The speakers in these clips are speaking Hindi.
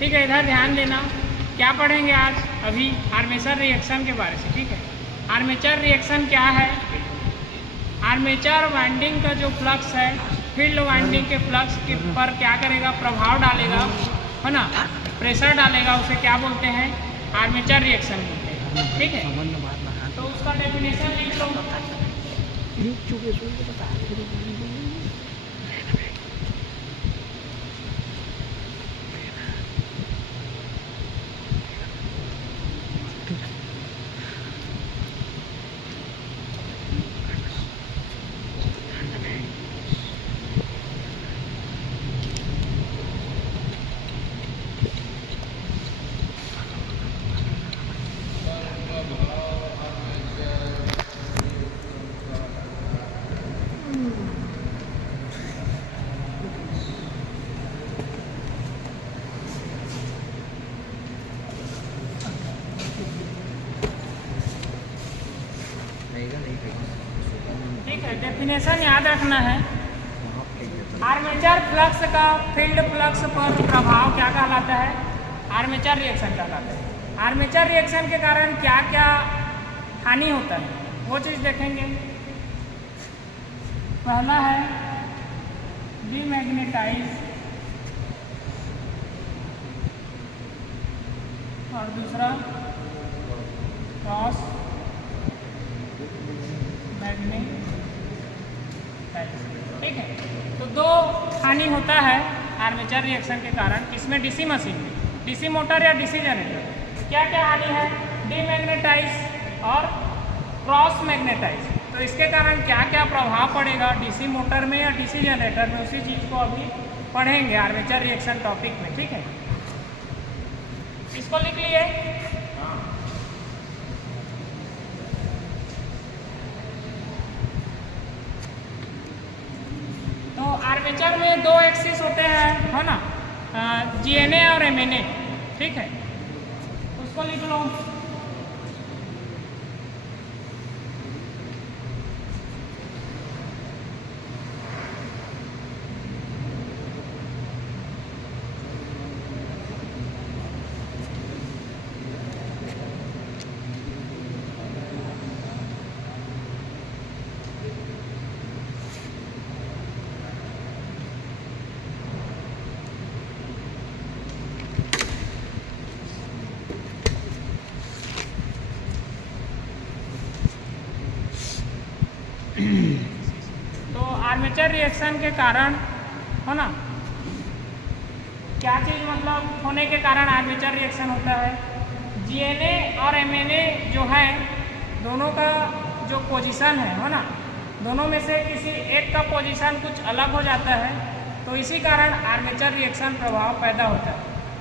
ठीक है, इधर ध्यान देना। क्या पढ़ेंगे आज? अभी आर्मेचर रिएक्शन के बारे में। ठीक है, आर्मेचर रिएक्शन क्या है? आर्मेचर वाइंडिंग का जो फ्लक्स है, फील्ड वाइंडिंग के फ्लक्स के पर क्या करेगा? प्रभाव डालेगा, है ना, प्रेशर डालेगा। उसे क्या बोलते हैं? आर्मेचर रिएक्शन बोलते हैं। ठीक है, तो उसका डेफिनेशन लिख लो। ठीक है, डेफिनेशन याद रखना है। आर्मेचर फ्लक्स का फील्ड फ्लक्स पर प्रभाव क्या कहलाता है? आर्मेचर रिएक्शन कहलाता है। आर्मेचर रिएक्शन के कारण क्या क्या हानि होता है, वो चीज़ देखेंगे। पहला है डीमैग्नेटाइज और दूसरा क्रॉस मैग्नेटाइज। ठीक है, तो दो हानि होता है आर्मेचर रिएक्शन के कारण। इसमें डीसी मशीन में, डीसी मोटर या डीसी जनरेटर, क्या क्या हानि है? डीमैग्नेटाइज और क्रॉस मैग्नेटाइज। तो इसके कारण क्या क्या प्रभाव पड़ेगा डीसी मोटर में या डीसी जनरेटर में, उसी चीज़ को अभी पढ़ेंगे आर्मेचर रिएक्शन टॉपिक में। ठीक है, इसको लिख लिए। तो आर्मेचर में दो एक्सिस होते हैं, है ना, जीएनए और एमएनए। ठीक है, उसको लिख लो। तो आर्मेचर रिएक्शन के कारण, है ना, क्या चीज़ मतलब होने के कारण आर्मेचर रिएक्शन होता है? जीएनए और एमएनए जो है, दोनों का जो पोजीशन है ना, दोनों में से किसी एक का पोजीशन कुछ अलग हो जाता है, तो इसी कारण आर्मेचर रिएक्शन प्रभाव पैदा होता है।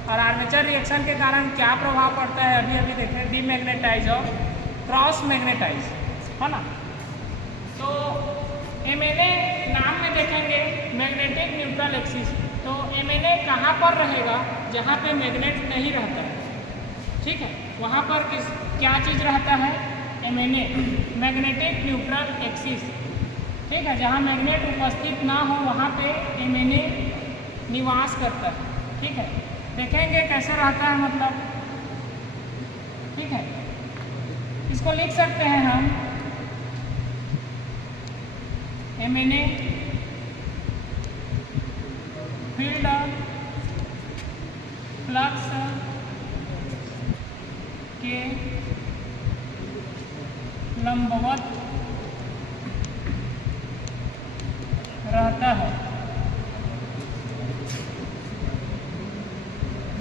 और आर्मेचर रिएक्शन के कारण क्या प्रभाव पड़ता है? अभी अभी देखें, डीमैग्नेटाइज और क्रॉस मैग्नेटाइज, है ना। तो एमएनए नाम में देखेंगे मैग्नेटिक न्यूट्रल एक्सिस। तो एमएनए कहाँ पर रहेगा? जहाँ पे मैग्नेट नहीं रहता है। ठीक है, वहाँ पर क्या चीज़ रहता है? MNA, magnetic neutral axis. ठीक है, जहाँ मैग्नेट उपस्थित ना हो वहाँ पे एमएनए निवास करता है। ठीक है, देखेंगे कैसे रहता है मतलब। ठीक है, इसको लिख सकते हैं हम एमएनए फील्ड फ्लक्स के लंबवत रहता है।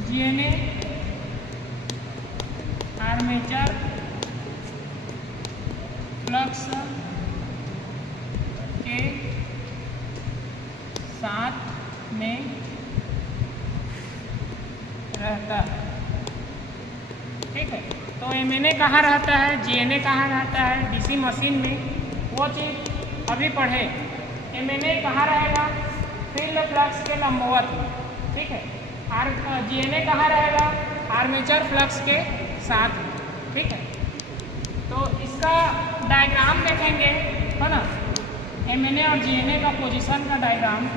जीएनए आर्मेचर फ्लक्स के साथ में रहता है। ठीक है, तो एमएनए कहाँ रहता है, जीएनए कहाँ रहता है डीसी मशीन में, वो चीज़ अभी पढ़े। एमएनए कहाँ रहेगा? फील्ड फ्लक्स के लंबवत में। ठीक है, जीएनए कहाँ रहेगा? आर्मेचर फ्लक्स के साथ में। ठीक है, तो इसका डायग्राम देखेंगे, है ना, एमएनए और जीएनए का पोजीशन का डायग्राम।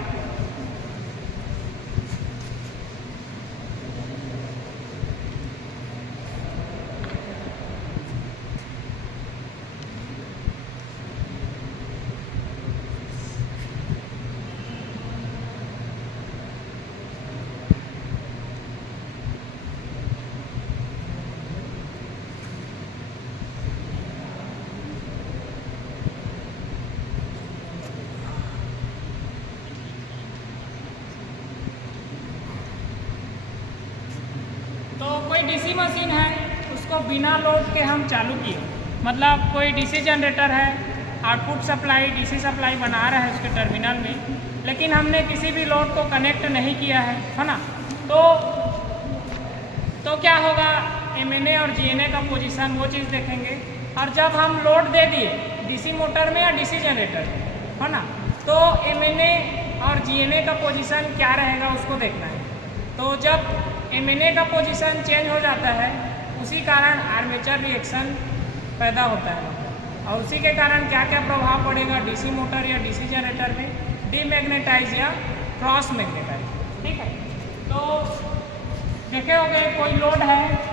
कोई डीसी मशीन है उसको बिना लोड के हम चालू किए, मतलब कोई डीसी जनरेटर है, आउटपुट सप्लाई डीसी सप्लाई बना रहा है उसके टर्मिनल में, लेकिन हमने किसी भी लोड को कनेक्ट नहीं किया है ना, तो क्या होगा, एमएनए और जीएनए का पोजीशन वो चीज़ देखेंगे। और जब हम लोड दे दिए डीसी मोटर में या डीसी जनरेटर में, है ना, तो एमएनए और जीएनए का पोजीशन क्या रहेगा उसको देखना है। तो जब एमएनए का पोजीशन चेंज हो जाता है उसी कारण आर्मेचर रिएक्शन पैदा होता है, और उसी के कारण क्या क्या प्रभाव पड़ेगा डीसी मोटर या डीसी जनरेटर में, डीमैग्नेटाइज या क्रॉस मैग्नेटाइज। ठीक है, तो देखे होंगे कोई लोड है,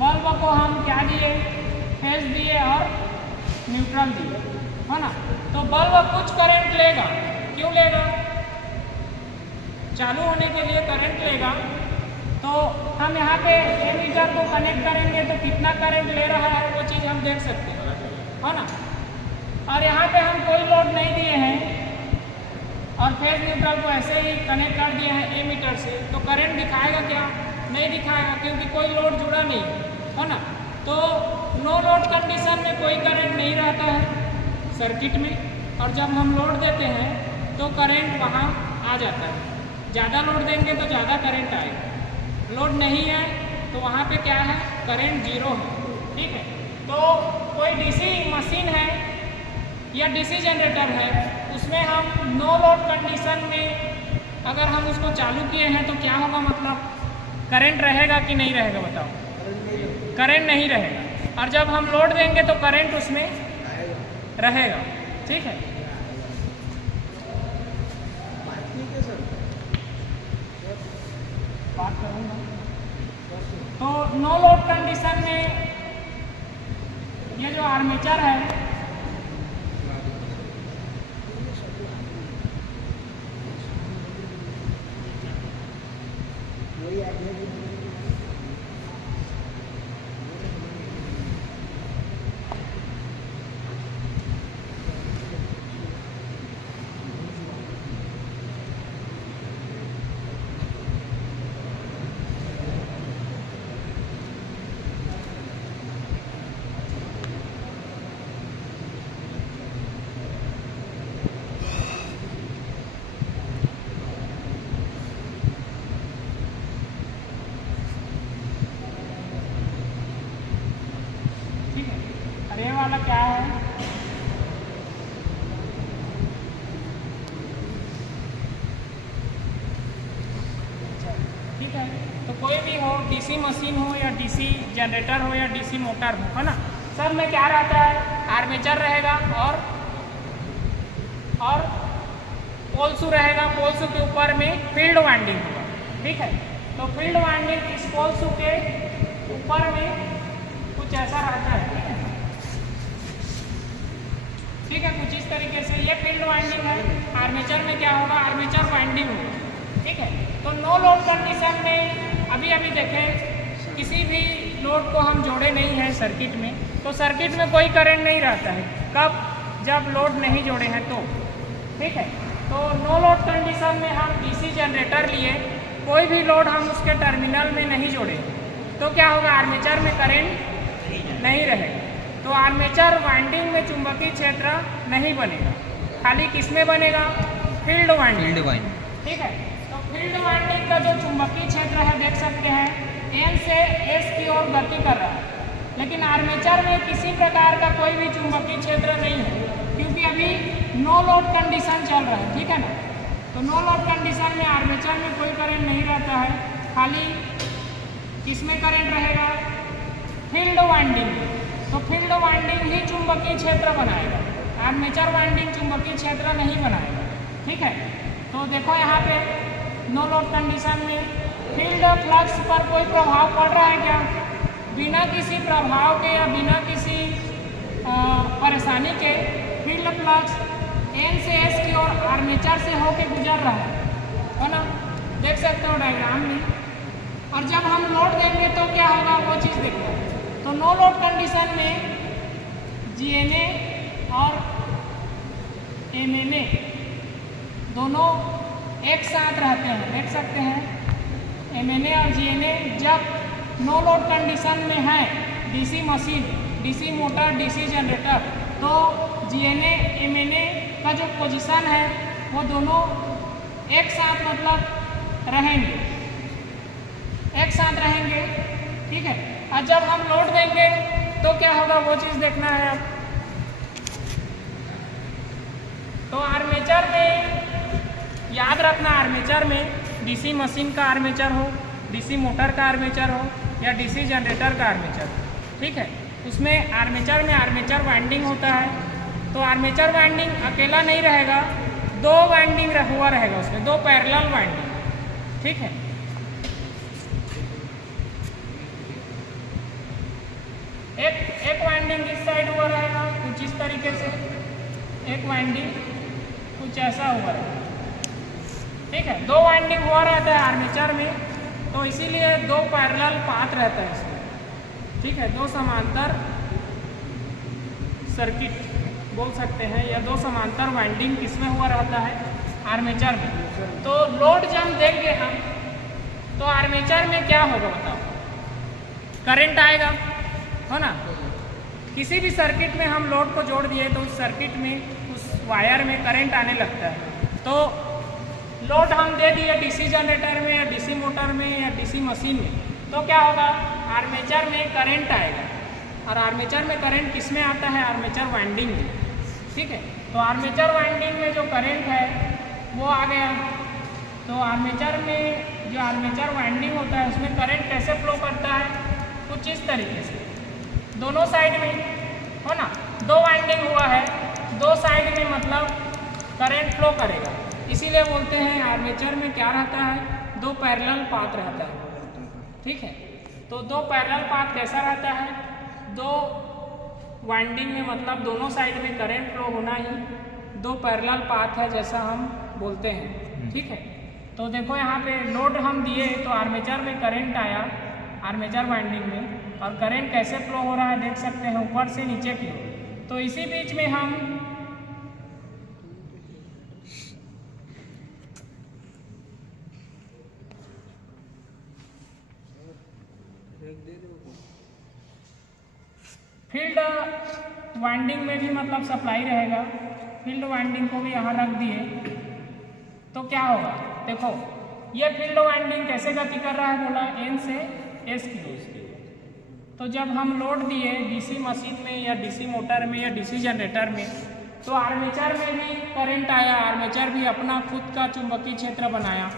बल्ब को हम क्या दिए, फेज दिए और न्यूट्रल दिए, है ना। तो बल्ब कुछ करंट लेगा, क्यों लेगा, चालू होने के लिए करंट लेगा। तो हम यहाँ पे एमीटर को कनेक्ट करेंगे तो कितना करंट ले रहा है वो चीज़ हम देख सकते हैं, है ना। और यहाँ पे हम कोई लोड नहीं दिए हैं और फेज न्यूट्रल को ऐसे ही कनेक्ट कर दिए हैं एमीटर से, तो करंट दिखाएगा क्या, नहीं दिखाएगा, क्योंकि कोई लोड जुड़ा नहीं है ना। तो नो लोड कंडीशन में कोई करंट नहीं रहता है सर्किट में, और जब हम लोड देते हैं तो करंट वहाँ आ जाता है। ज़्यादा लोड देंगे तो ज़्यादा करंट आएगा, लोड नहीं है तो वहाँ पे क्या है, करंट जीरो है। ठीक है, तो कोई डीसी मशीन है या डीसी जनरेटर है, उसमें हम नो लोड कंडीशन में अगर हम उसको चालू किए हैं तो क्या होगा, मतलब करंट रहेगा कि नहीं रहेगा, बताओ, करंट नहीं रहेगा। और जब हम लोड देंगे तो करंट उसमें रहेगा। ठीक है, बात करूँगा। तो नो लोड कंडीशन में ये जो आर्मेचर है ये वाला क्या है, ठीक है। तो कोई भी हो, डीसी मशीन हो या डीसी जनरेटर हो या डीसी मोटर हो, है ना, सब में क्या रहता है, आर्मेचर रहेगा और पोल्सू रहेगा, पोल्सू के ऊपर में फील्ड वाइंडिंग होगा। ठीक है, तो फील्ड वाइंडिंग इस पोल्सू के ऊपर में कुछ ऐसा रहता है। ठीक है, कुछ इस तरीके से ये फील्ड वाइंडिंग है। आर्मेचर में क्या होगा, आर्मेचर वाइंडिंग होगा। ठीक है, तो नो लोड कंडीशन में अभी देखें किसी भी लोड को हम जोड़े नहीं हैं सर्किट में, तो सर्किट में कोई करंट नहीं रहता है। कब, जब लोड नहीं जोड़े हैं तो। ठीक है, तो नो लोड कंडीशन में हम डीसी जनरेटर लिए, कोई भी लोड हम उसके टर्मिनल में नहीं जोड़े, तो क्या होगा, आर्मेचर में करंट नहीं रहेगा। तो आर्मेचर वाइंडिंग में चुंबकीय क्षेत्र नहीं बनेगा, खाली किसमें बनेगा, फील्ड वाइंडिंग। ठीक है, तो फील्ड वाइंडिंग का जो चुंबकीय क्षेत्र है देख सकते हैं एन से एस की ओर गति कर रहा है, लेकिन आर्मेचर में किसी प्रकार का कोई भी चुंबकीय क्षेत्र नहीं है, क्योंकि अभी नो लोड कंडीशन चल रहा है। ठीक है ना, तो नो लोड कंडीशन में आर्मेचर में कोई करंट नहीं रहता है, खाली किसमें करंट रहेगा, फील्ड वाइंडिंग में। तो फील्ड वाइंडिंग ही चुंबकीय क्षेत्र बनाएगा, आर्मेचर वाइंडिंग चुंबकीय क्षेत्र नहीं बनाएगा। ठीक है, तो देखो यहाँ पे नो लोड कंडीशन में फील्ड फ्लक्स पर कोई प्रभाव पड़ रहा है क्या, बिना किसी प्रभाव के या बिना किसी परेशानी के फील्ड फ्लक्स एन से एस की ओर आर्मेचर से होके गुजर रहा है ना, देख सकते हो डायग्राम में। और जब हम लोड देंगे तो क्या होगा वो चीज़ देखना है। तो नो लोड कंडीशन में जीएनए और एमएनए दोनों एक साथ रहते हैं, देख सकते हैं एमएनए और जीएनए जब नो लोड कंडीशन में है, DC machine, DC motor, DC generator, तो जीएनए एमएनए का जो पोजीशन है वो दोनों एक साथ मतलब रहेंगे, एक साथ रहेंगे, ठीक है। और जब हम लोड देंगे तो क्या होगा वो चीज़ देखना है अब। तो आर्मेचर में याद रखना, आर्मेचर में डीसी मशीन का आर्मेचर हो, डीसी मोटर का आर्मेचर हो या डीसी जनरेटर का आर्मेचर, ठीक है। उसमें आर्मेचर में आर्मेचर वाइंडिंग होता है। तो आर्मेचर वाइंडिंग अकेला नहीं रहेगा, दो वाइंडिंग हुआ रहेगा उसमें, दो पैरेलल वाइंडिंग, ठीक है। एक वाइंडिंग इस साइड हुआ रहेगा कुछ इस तरीके से, एक वाइंडिंग कुछ ऐसा हुआ रहेगा, ठीक है। दो वाइंडिंग हुआ रहता है आर्मेचर में, तो इसीलिए दो पैरेलल पाथ रहता है इसमें, ठीक है। दो समांतर सर्किट बोल सकते हैं, या दो समांतर वाइंडिंग किसमें हुआ रहता है, आर्मेचर में। तो लोड जब देंगे हम तो आर्मेचर में क्या होगा बताओ, करंट आएगा, हो ना। किसी भी सर्किट में हम लोड को जोड़ दिए तो उस सर्किट में, उस वायर में करंट आने लगता है। तो लोड हम दे दिए डीसी जनरेटर में या डीसी मोटर में या डीसी मशीन में, तो क्या होगा, आर्मेचर में करंट आएगा। और आर्मेचर में करंट किस में आता है, आर्मेचर वाइंडिंग में, ठीक है। तो आर्मेचर वाइंडिंग में जो करंट है वो आ गया। तो आर्मेचर में जो आर्मेचर वाइंडिंग होता है उसमें करंट कैसे फ्लो करता है, कुछ इस तरीके से, दोनों साइड में, हो ना। दो वाइंडिंग हुआ है, दो साइड में मतलब करंट फ्लो करेगा, इसीलिए बोलते हैं आर्मेचर में क्या रहता है, दो पैरेलल पाथ रहता है, ठीक है। तो दो पैरेलल पाथ कैसा रहता है, दो वाइंडिंग में मतलब दोनों साइड में करंट फ्लो होना ही दो पैरेलल पाथ है जैसा हम बोलते हैं, ठीक है। तो देखो यहाँ पे लोड हम दिए तो आर्मेचर में करंट आया, आर्मेचर वाइंडिंग में, और करंट कैसे फ्लो हो रहा है देख सकते हैं ऊपर से नीचे की ओर। तो इसी बीच में हम फील्ड वाइंडिंग में भी मतलब सप्लाई रहेगा, फील्ड वाइंडिंग को भी यहाँ रख दिए तो क्या होगा, देखो ये फील्ड वाइंडिंग कैसे गति कर रहा है बोला, एन से एस की ओर। तो जब हम लोड दिए डीसी मशीन में या डीसी मोटर में या डीसी जनरेटर में, तो आर्मेचर में भी करंट आया, आर्मेचर भी अपना खुद का चुंबकीय क्षेत्र बनाया,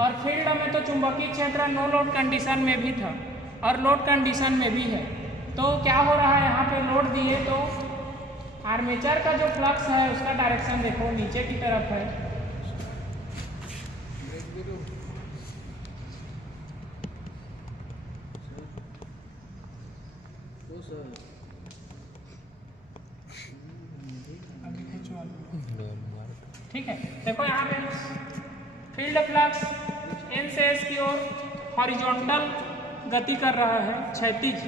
और फील्ड में तो चुंबकीय क्षेत्र नो लोड कंडीशन में भी था और लोड कंडीशन में भी है। तो क्या हो रहा है, यहाँ पे लोड दिए तो आर्मेचर का जो फ्लक्स है उसका डायरेक्शन देखो नीचे की तरफ है, ठीक है। देखो यहाँ पे फील्ड फ्लक्स एन से एस की ओर हॉरिजॉन्टल गति कर रहा है, क्षैतिज,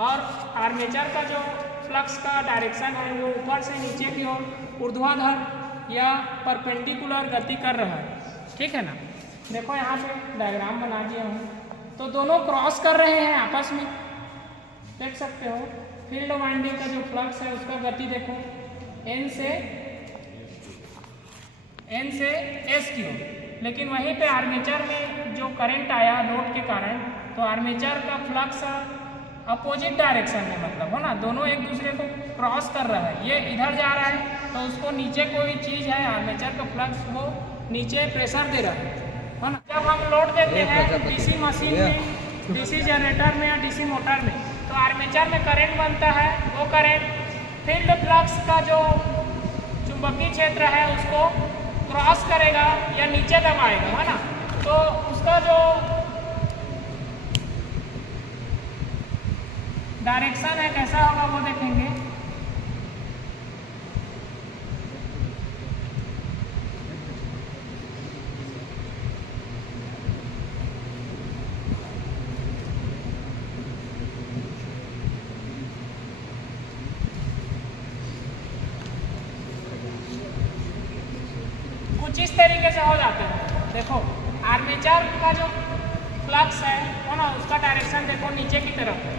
और आर्मेचर का जो फ्लक्स का डायरेक्शन है वो ऊपर से नीचे की ओर ऊर्ध्वाधर या परपेंडिकुलर गति कर रहा है, ठीक है ना। देखो यहाँ पे डायग्राम बना दिया हूँ, तो दोनों क्रॉस कर रहे हैं आपस में, देख सकते हो। फील्ड वाइंडिंग का जो फ्लक्स है उसका गति देखो एन से एस की ओर, लेकिन वहीं पे आर्मेचर में जो करंट आया लोड के कारण, तो आर्मेचर का फ्लक्स अपोजिट डायरेक्शन में मतलब, हो ना, दोनों एक दूसरे को क्रॉस कर रहा है। ये इधर जा रहा है तो उसको नीचे कोई चीज़ है, आर्मेचर का फ्लक्स वो नीचे प्रेशर दे रहा है ना। जब हम लोड देते हैं डीसी मशीन में, डीसी जनरेटर में या डीसी मोटर में, तो आर्मेचर में करंट बनता है, वो करंट फील्ड फ्लक्स का जो चुंबकीय क्षेत्र है उसको क्रॉस करेगा या नीचे दबाएगा, है ना। तो उसका जो डायरेक्शन है कैसा होगा वो देखेंगे। कुछ इस तरीके से हो जाते हैं। देखो आर्मेचर का जो फ्लक्स है ना, उसका डायरेक्शन देखो नीचे की तरफ है,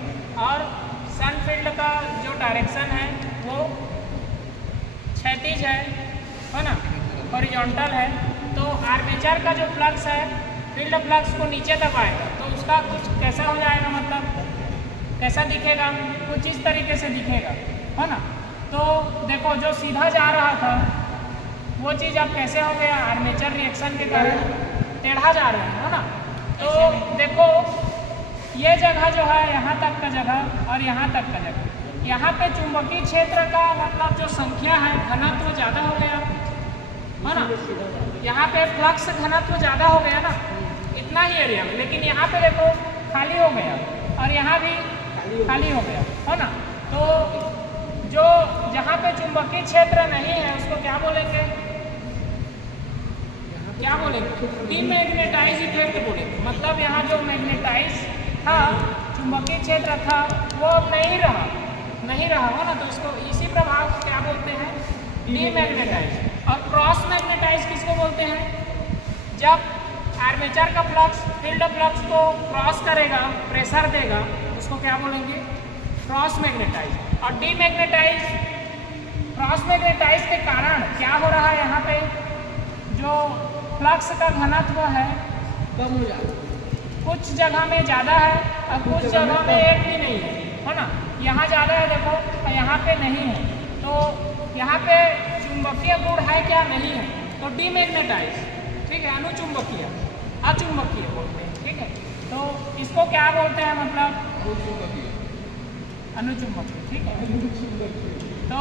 और सन फील्ड का जो डायरेक्शन है वो क्षैतिज है ना, हॉरिजॉन्टल है। तो आर्मेचर का जो फ्लक्स है फील्ड फ्लक्स को नीचे दबाएगा तो उसका कुछ कैसा हो जाएगा, मतलब कैसा दिखेगा, कुछ इस तरीके से दिखेगा, है ना। तो देखो जो सीधा जा रहा था वो चीज़ अब कैसे हो गया, आर्मेचर रिएक्शन के कारण टेढ़ा जा रहा है ना। तो देखो ये जगह जो है यहाँ तक का जगह और यहाँ तक का जगह, यहाँ पे चुंबकीय क्षेत्र का मतलब जो संख्या है घनत्व ज़्यादा हो गया है ना, यहाँ पे फ्लक्स घनत्व ज़्यादा हो गया ना इतना ही एरिया में, लेकिन यहाँ पे देखो खाली हो गया और यहाँ भी खाली हो गया है ना। तो जो जहाँ पे चुंबकीय क्षेत्र नहीं है उसको क्या बोलेंगे, क्या बोलेंगे, डीमैग्नेटाइज इफेक्ट बोलेंगे। मतलब यहाँ जो मैग्नेटाइज था, चुंबकीय क्षेत्र था, वो अब नहीं रहा हो ना, तो उसको इसी प्रभाव को क्या बोलते हैं, डीमैग्नेटाइज। और क्रॉस मैग्नेटाइज किसको बोलते हैं, जब आर्मेचर का फ्लक्स फील्ड फ्लक्स को क्रॉस करेगा, प्रेशर देगा, उसको क्या बोलेंगे, क्रॉस मैग्नेटाइज। और डीमैग्नेटाइज, क्रॉस मैग्नेटाइज के कारण क्या हो रहा है, यहाँ पे जो फ्लक्स का घनत्व है कम हो जाता है, कुछ जगह में ज़्यादा है और कुछ जगह में एक भी नहीं है ना। यहाँ ज़्यादा है देखो और यहाँ पे नहीं है, तो यहाँ पे चुंबकीय गुण है क्या, नहीं है, तो डीमैग्नेटाइज, ठीक है, अनुचुंबकीय, अचुंबकीय बोलते हैं, ठीक है। तो इसको क्या बोलते हैं, मतलब अनुचुंबकीय, ठीक है। तो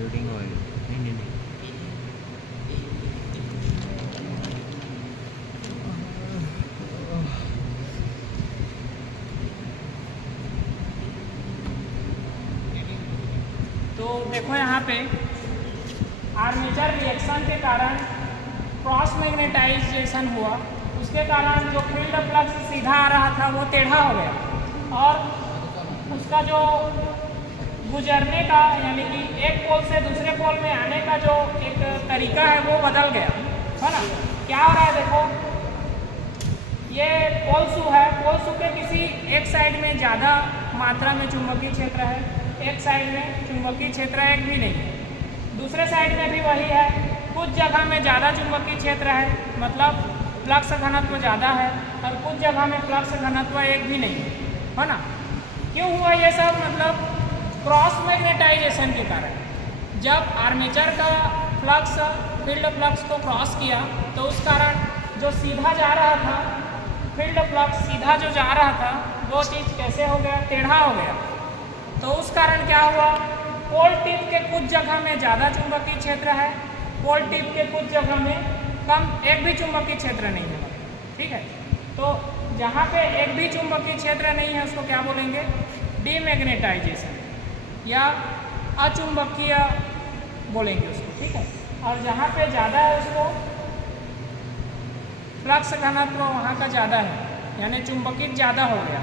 लीडिंग ऑयल नहीं तो देखो यहाँ पे आर्मेचर रिएक्शन के कारण क्रॉस मैग्नेटाइजेशन हुआ, उसके कारण जो फील्ड फ्लक्स सीधा आ रहा था वो टेढ़ा हो गया और उसका जो गुजरने का यानी कि एक पोल से दूसरे पोल में आने का जो एक तरीका है वो बदल गया, है ना। क्या हो रहा है देखो, ये पोल शू है, पोल शू के किसी एक साइड में ज़्यादा मात्रा में चुंबकीय क्षेत्र है, एक साइड में चुंबकीय क्षेत्र एक भी नहीं है, दूसरे साइड में भी वही है, कुछ जगह में ज़्यादा चुंबकीय क्षेत्र है, मतलब फ्लक्स घनत्व ज़्यादा है, और कुछ जगह में फ्लक्स घनत्व एक भी नहीं है ना। क्यों हुआ ये सब, मतलब क्रॉस मैग्नेटाइजेशन के कारण। जब आर्मेचर का फ्लक्स फील्ड फ्लक्स को क्रॉस किया तो उस कारण जो सीधा जा रहा था, फील्ड फ्लक्स सीधा जो जा रहा था वो चीज़ कैसे हो गया, टेढ़ा हो गया। तो उस कारण क्या हुआ, पोल टिप के कुछ जगह में ज़्यादा चुंबकीय क्षेत्र है, पोल टिप के कुछ जगह में कम, एक भी चुंबकीय क्षेत्र नहीं है, ठीक है। तो जहाँ पे एक भी चुंबकीय क्षेत्र नहीं है उसको क्या बोलेंगे, डीमैग्नेटाइजेशन या अचुंबकीय बोलेंगे उसको, ठीक है। और जहाँ पे ज़्यादा है उसको फ्लक्स घनत्व वहाँ का ज़्यादा है, यानी चुंबकीय ज़्यादा हो गया।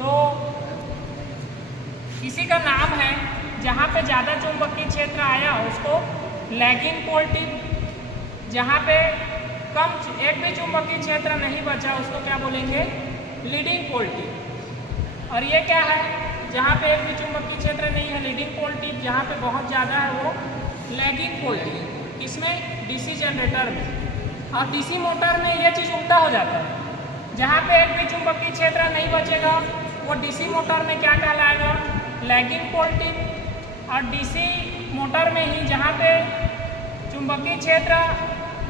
तो इसी का नाम है, जहाँ पे ज़्यादा चुंबकीय क्षेत्र आया उसको लैगिंग पोल टिप, जहाँ पे कम एक भी चुंबकीय क्षेत्र नहीं बचा उसको क्या बोलेंगे, लीडिंग पोल टिप। और ये क्या है, जहाँ पे एक भी चुंबकीय क्षेत्र नहीं है लीडिंग पोल टिप, जहाँ पे बहुत ज़्यादा है वो लैगिंग पोल टिप। इसमें डीसी जनरेटर में और डीसी मोटर में ये चीज़ उल्टा हो जाता है, जहाँ पे एक भी चुंबकीय क्षेत्र नहीं बचेगा वो डीसी मोटर में क्या कहलाएगा, लैगिंग पोल टिप। और डीसी मोटर में ही जहाँ पे चुंबकीय क्षेत्र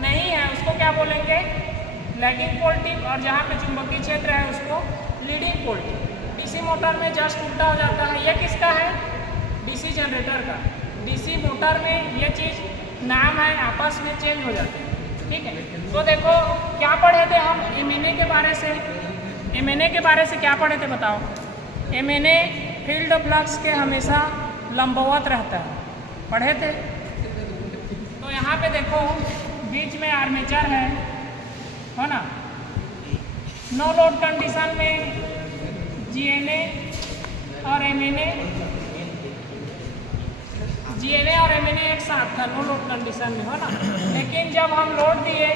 नहीं है उसको क्या बोलेंगे, लैगिंग पोल टिप, और जहाँ पे चुंबकीय क्षेत्र है उसको लीडिंग पोल टिप। डीसी मोटर में जस्ट उल्टा हो जाता है। ये किसका है? डीसी जनरेटर का। डीसी मोटर में ये चीज़ नाम है आपस में चेंज हो जाते हैं, ठीक है। तो देखो क्या पढ़े थे हम एमएनए के बारे से। एमएनए के बारे से क्या पढ़े थे बताओ? एमएनए फील्ड फ्लक्स के हमेशा लंबवत रहता है, पढ़े थे। तो यहाँ पे देखो बीच में आर्मेचर है ना। नो लोड कंडीशन में जीएनए और एमएनए एक साथ था नो लोड कंडीशन में, हो ना। लेकिन जब हम लोड दिए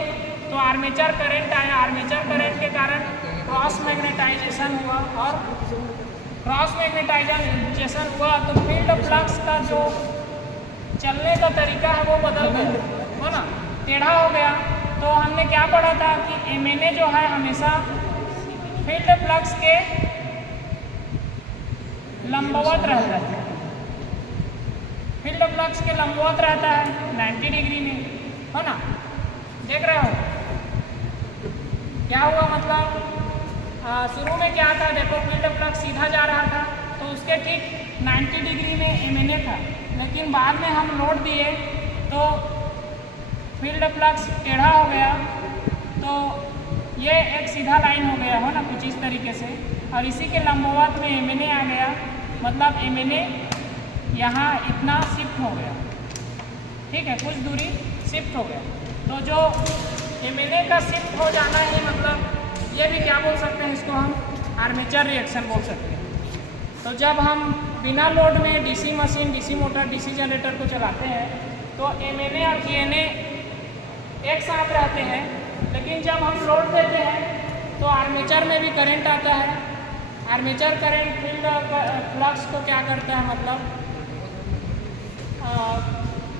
तो आर्मेचर करंट आया। आर्मेचर करंट के कारण क्रॉस मैग्नेटाइजेशन हुआ, और क्रॉस मैग्नेटाइजेशन हुआ तो फील्ड फ्लक्स का जो चलने का तरीका है वो बदल गया, हो ना, टेढ़ा हो गया। तो हमने क्या पढ़ा था कि एमएनए जो है हमेशा फील्ड फ्लक्स के लंबवत रहता है। फील्ड फ्लक्स के लंबवत रहता है 90 डिग्री में, हो ना। देख रहे हो क्या हुआ? मतलब शुरू में क्या था, देखो फील्ड फ्लक्स सीधा जा रहा था तो उसके ठीक 90 डिग्री में एमएनए था। लेकिन बाद में हम लोड दिए तो फील्ड फ्लक्स टेढ़ा हो गया, तो ये एक सीधा लाइन हो गया, हो ना, कुछ इस तरीके से। और इसी के लंबवत में एमएनए आ गया, मतलब एमएनए यहाँ इतना शिफ्ट हो गया, ठीक है, कुछ दूरी शिफ्ट हो गया। तो जो एमएनए का शिफ्ट हो जाना है, मतलब ये भी क्या बोल सकते हैं, इसको हम आर्मेचर रिएक्शन बोल सकते हैं। तो जब हम बिना लोड में DC machine, DC motor, DC generator को चलाते हैं तो एमएनए और जीएनए एक साथ रहते हैं। लेकिन जब हम लोड देते हैं तो आर्मेचर में भी करंट आता है। आर्मेचर करंट फील्ड फ्लक्स को क्या करता है, मतलब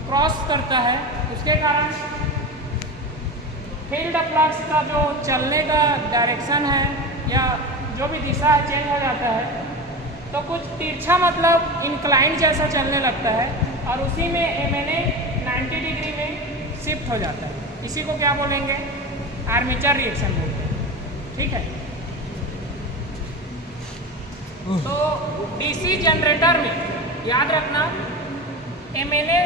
क्रॉस करता है। उसके कारण फील्ड फ्लक्स का जो चलने का डायरेक्शन है या जो भी दिशा है चेंज हो जाता है। तो कुछ तिरछा मतलब इंक्लाइंड जैसा चलने लगता है, और उसी में एमएनए 90 डिग्री में शिफ्ट हो जाता है। इसी को क्या बोलेंगे? आर्मेचर रिएक्शन बोलते हैं, ठीक है। तो डीसी जनरेटर में याद रखना, एमएनए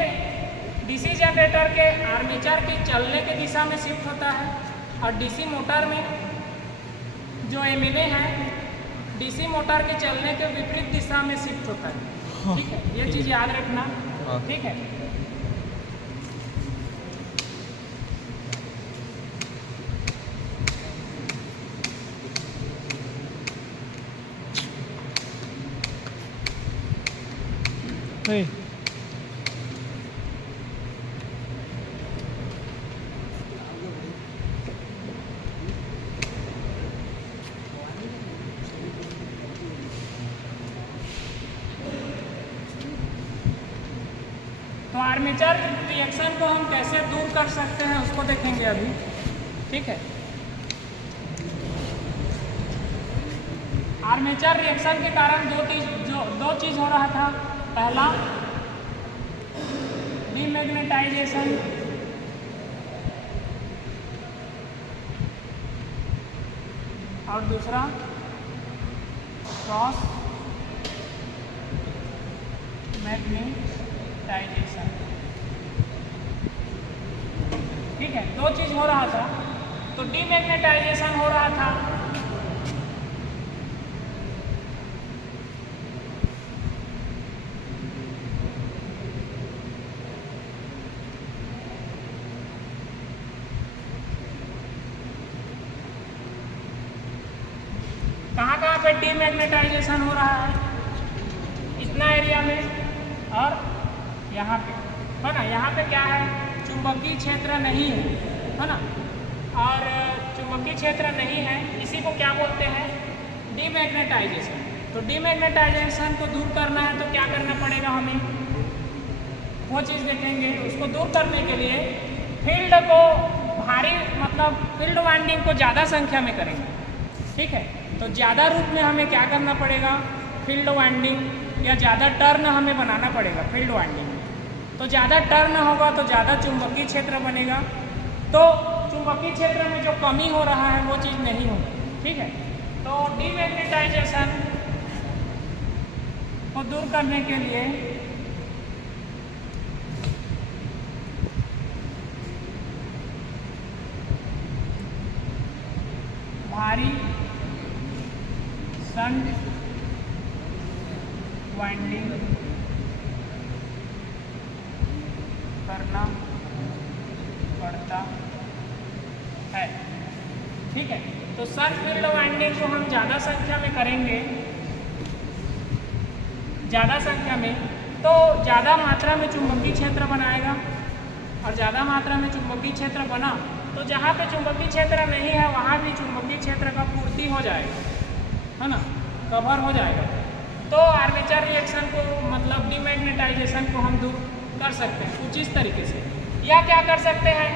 डीसी जनरेटर के आर्मेचर के चलने के दिशा में शिफ्ट होता है, और डीसी मोटर में जो एमएनए है डीसी मोटर के चलने के विपरीत दिशा में शिफ्ट होता है, ठीक है। ये चीज़ याद रखना, ठीक है। तो आर्मेचर रिएक्शन को हम कैसे दूर कर सकते हैं उसको देखेंगे अभी, ठीक है। आर्मेचर रिएक्शन के कारण दो चीज़ हो रहा था। पहला डीमैग्नेटाइजेशन, और दूसरा क्रॉस मैग्नेटाइजेशन, ठीक है। दो चीज़ हो रहा था। तो डीमैग्नेटाइजेशन हो रहा था, कहाँ पे डीमैग्नेटाइजेशन हो रहा है? इतना एरिया में, और यहाँ पे, है ना। यहाँ पे क्या है? चुंबकीय क्षेत्र नहीं है ना। और चुंबकीय क्षेत्र नहीं है, इसी को क्या बोलते हैं? डीमैग्नेटाइजेशन। तो डीमैग्नेटाइजेशन को दूर करना है तो क्या करना पड़ेगा हमें? वो चीज़ देखेंगे। उसको दूर करने के लिए फील्ड को भारी, मतलब फील्ड वाइंडिंग को ज़्यादा संख्या में करेंगे, ठीक है। तो ज़्यादा रूप में हमें क्या करना पड़ेगा? फील्ड वाइंडिंग या ज़्यादा टर्न हमें बनाना पड़ेगा फील्ड वाइंडिंग में। तो ज़्यादा टर्न होगा तो ज़्यादा चुंबकीय क्षेत्र बनेगा। तो चुंबकीय क्षेत्र में जो कमी हो रहा है वो चीज़ नहीं होगी, ठीक है। तो डीमैग्नेटाइजेशन को दूर करने के लिए भारी शंट वाइंडिंग करना पड़ता है। ठीक है, तो शंट फील्ड वाइंडिंग को हम ज़्यादा संख्या में करेंगे, ज़्यादा संख्या में, तो ज़्यादा मात्रा में चुंबकीय क्षेत्र बनाएगा, और ज़्यादा मात्रा में चुंबकीय क्षेत्र बना तो जहाँ पे चुंबकीय क्षेत्र नहीं है वहाँ भी चुंबकीय क्षेत्र का पूर्ति हो जाएगा, है ना, कवर हो जाएगा। तो आर्मेचर रिएक्शन को मतलब डीमैग्नेटाइजेशन को हम दूर कर सकते हैं कुछ इस तरीके से। या क्या कर सकते हैं,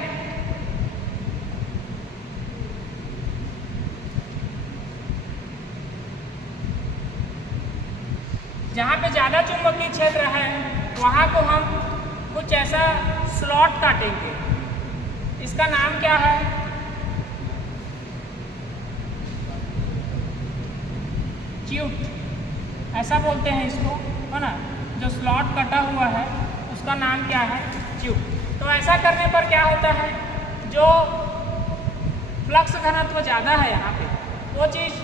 जहाँ पे ज़्यादा चुंबकीय क्षेत्र है वहाँ को हम कुछ ऐसा स्लॉट काटेंगे। इसका नाम क्या है, च्यूट ऐसा बोलते हैं इसको, है ना। जो स्लॉट कटा हुआ है उसका नाम क्या है, च्यूट। तो ऐसा करने पर क्या होता है, जो फ्लक्स घनत्व ज़्यादा है यहाँ पे वो चीज़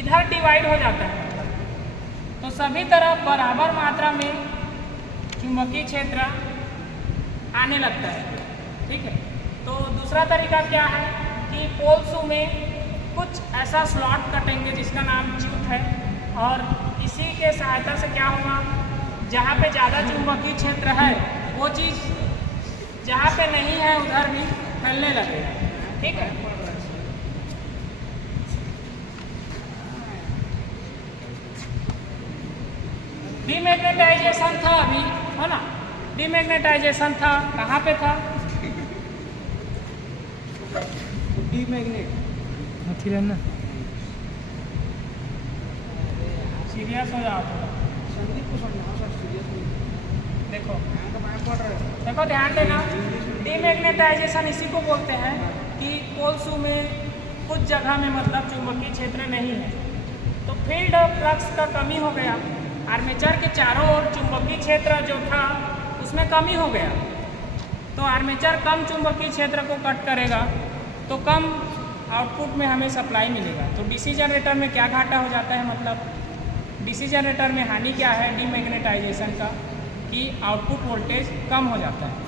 इधर डिवाइड हो जाता है, तो सभी तरफ बराबर मात्रा में चुंबकीय क्षेत्र आने लगता है। ठीक है, तो दूसरा तरीका क्या है कि पोल्सू में कुछ ऐसा स्लॉट कटेंगे जिसका नाम च्यूट है, और इसी के सहायता से क्या होगा, जहाँ पे ज़्यादा चुंबकीय क्षेत्र है वो चीज़ जहाँ पे नहीं है उधर भी फैलने लगेगा। ठीक है, डीमैग्नेटाइजेशन था अभी, है ना, डीमैग्नेटाइजेशन था, कहाँ पे था, डीमैग्नेट रहना, सीरियस हो जाओ थोड़ा। देखो देखो ध्यान देना, डीमैग्नेटाइजेशन इसी को बोलते हैं कि पोल्सू में कुछ जगह में मतलब चुंबकीय क्षेत्र नहीं है, तो फील्ड ऑफ फ्लक्स का कमी हो गया, आर्मेचर के चारों ओर चुंबकीय क्षेत्र जो था उसमें कमी हो गया, तो आर्मेचर कम चुंबकीय क्षेत्र को कट करेगा तो कम आउटपुट में हमें सप्लाई मिलेगा। तो डीसी जनरेटर में क्या घाटा हो जाता है, मतलब डीसी जनरेटर में हानि क्या है डीमैग्नेटाइजेशन का, कि आउटपुट वोल्टेज कम हो जाता है।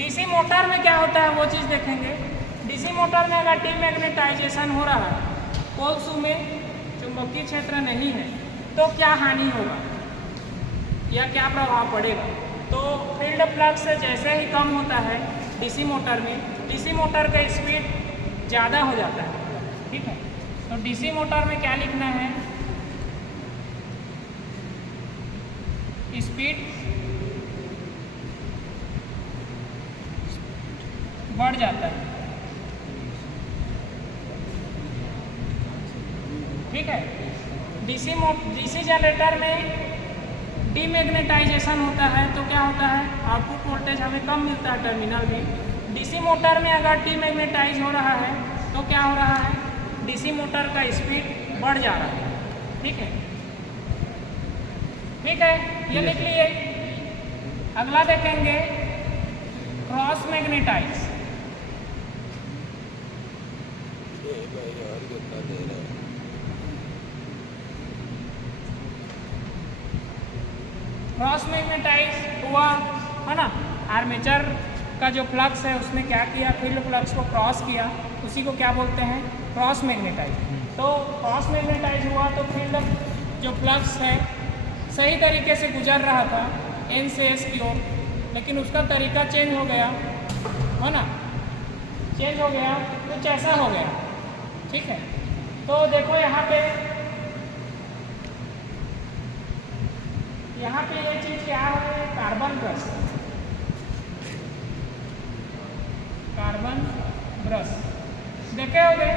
डीसी मोटर में क्या होता है वो चीज़ देखेंगे। डीसी मोटर में अगर डीमैग्नेटाइजेशन हो रहा है, पोल्सू में चुंबकीय क्षेत्र नहीं है, तो क्या हानि होगा या क्या प्रभाव पड़ेगा। तो फील्ड फ्लक्स जैसे ही कम होता है डीसी मोटर में, डीसी मोटर का स्पीड ज़्यादा हो जाता है। ठीक है, तो डीसी मोटर में क्या लिखना है, स्पीड बढ़ जाता है। ठीक है, डीसी जनरेटर में डीमैग्नेटाइजेशन होता है तो क्या होता है, आउटपुट वोल्टेज हमें कम मिलता है टर्मिनल में। डीसी मोटर में अगर डीमैग्नेटाइज हो रहा है तो क्या हो रहा है, डीसी मोटर का स्पीड बढ़ जा रहा है। ठीक है, ठीक है, ये लिख लिए। अगला देखेंगे क्रॉस मैग्नेटाइज। क्रॉस मैग्नेटाइज हुआ, है ना, आर्मेचर का जो फ्लक्स है उसने क्या किया, फील्ड फ्लक्स को क्रॉस किया, उसी को क्या बोलते हैं, क्रॉस मैग्नेटाइज। तो क्रॉस मैग्नेटाइज हुआ तो फील्ड जो फ्लक्स है सही तरीके से गुजर रहा था एन से एस की ओर, लेकिन उसका तरीका चेंज हो गया, है ना, चेंज हो गया, कुछ ऐसा हो गया। ठीक है, तो देखो यहाँ पे ये चीज़ क्या है, कार्बन ब्रश। ब्रश देखे होंगे,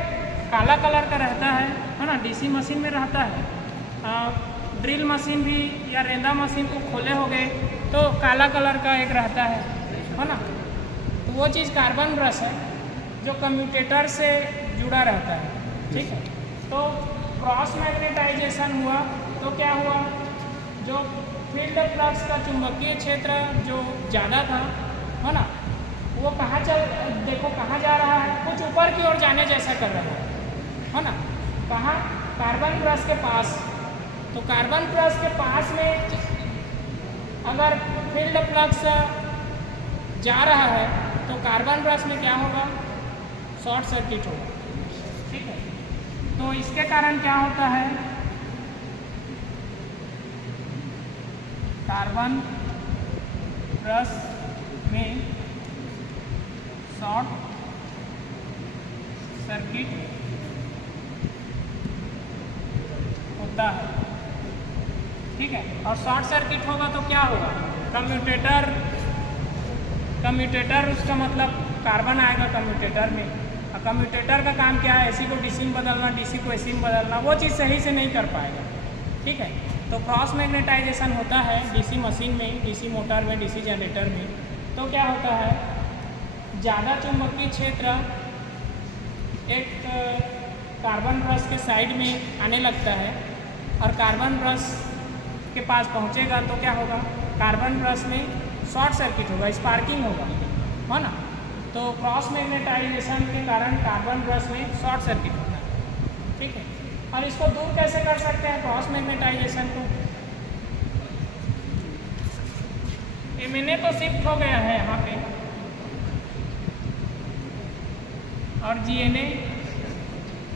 काला कलर का रहता है ना, डीसी मशीन में रहता है। ड्रिल मशीन भी या रेंदा मशीन को खोले होंगे तो काला कलर का एक रहता है ना, तो वो चीज़ कार्बन ब्रश है जो कम्यूटेटर से जुड़ा रहता है। ठीक है, तो क्रॉस मैग्नेटाइजेशन हुआ तो क्या हुआ, जो फील्ड फ्लक्स का चुंबकीय क्षेत्र जो ज़्यादा था है ना, वो कहाँ देखो कहाँ जा रहा है, कुछ ऊपर की ओर जाने जैसा कर रहा है ना, कहाँ, कार्बन ब्रश के पास। तो कार्बन ब्रश के पास में अगर फील्ड फ्लक्स जा रहा है तो कार्बन ब्रश में क्या होगा, शॉर्ट सर्किट होगा। ठीक है, तो इसके कारण क्या होता है, कार्बन ब्रश में शॉर्ट सर्किट होता है। ठीक है, और शॉर्ट सर्किट होगा तो क्या होगा, कम्यूटेटर उसका मतलब कार्बन आएगा कम्यूटेटर में, और कम्यूटेटर का काम क्या है, एसी को डीसी में बदलना, डीसी को एसी में बदलना, वो चीज़ सही से नहीं कर पाएगा। ठीक है, तो क्रॉस मैग्नेटाइजेशन होता है डीसी मशीन में, डीसी मोटर में, डीसी जनरेटर में। तो क्या होता है, ज़्यादा चुंबकीय क्षेत्र एक कार्बन ब्रश के साइड में आने लगता है और कार्बन ब्रश के पास पहुंचेगा तो क्या होगा, कार्बन ब्रश में शॉर्ट सर्किट होगा, स्पार्किंग होगा, है ना। तो क्रॉस मैग्नेटाइजेशन के कारण कार्बन ब्रश में शॉर्ट सर्किट होता है। ठीक है, और इसको दूर कैसे कर सकते हैं क्रॉस मैग्नेटाइजेशन को, एमएनए तो शिफ्ट हो गया है यहाँ पे और जीएनए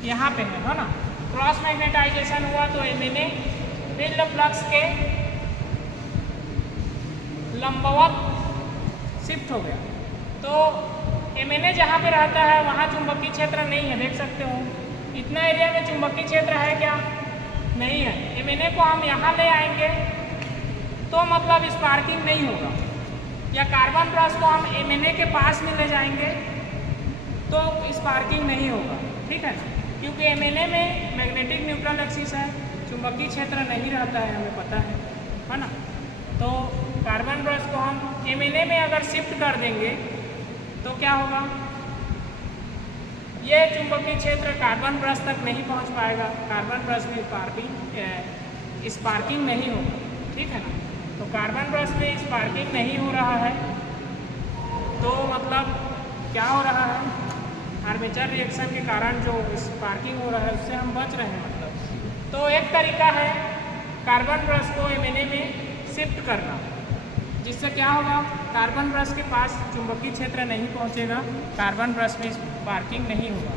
यहाँ पे है ना। क्रॉस मैग्नेटाइजेशन हुआ तो एमएनए फील्ड फ्लक्स के लंबवत शिफ्ट हो गया। तो एमएनए जहाँ पे रहता है वहाँ चुंबकीय क्षेत्र नहीं है, देख सकते हो इतना एरिया में चुंबकीय क्षेत्र है क्या, नहीं है। एमएनए को हम यहाँ ले आएंगे तो मतलब स्पार्किंग नहीं होगा, या कार्बन ब्रश को हम एमएनए के पास में ले जाएंगे तो स्पार्किंग नहीं होगा। ठीक है, क्योंकि एमएनए में मैग्नेटिक न्यूट्रल एक्सिस है, चुंबकीय क्षेत्र नहीं रहता है, हमें पता है ना। तो कार्बन ब्रश को हम एमएनए में अगर शिफ्ट कर देंगे तो क्या होगा, ये चुंबकीय क्षेत्र कार्बन ब्रश तक नहीं पहुंच पाएगा, कार्बन ब्रश में स्पार्किंग नहीं होगा। ठीक है ना, तो कार्बन ब्रश में स्पार्किंग नहीं हो रहा है तो मतलब क्या हो रहा है, आर्मेचर रिएक्शन के कारण जो स्पार्किंग हो रहा है उससे हम बच रहे हैं मतलब। तो एक तरीका है कार्बन ब्रश को एमएनए में शिफ्ट करना, जिससे क्या होगा, कार्बन ब्रश के पास चुंबकीय क्षेत्र नहीं पहुंचेगा, कार्बन ब्रश में स्पार्किंग नहीं होगा।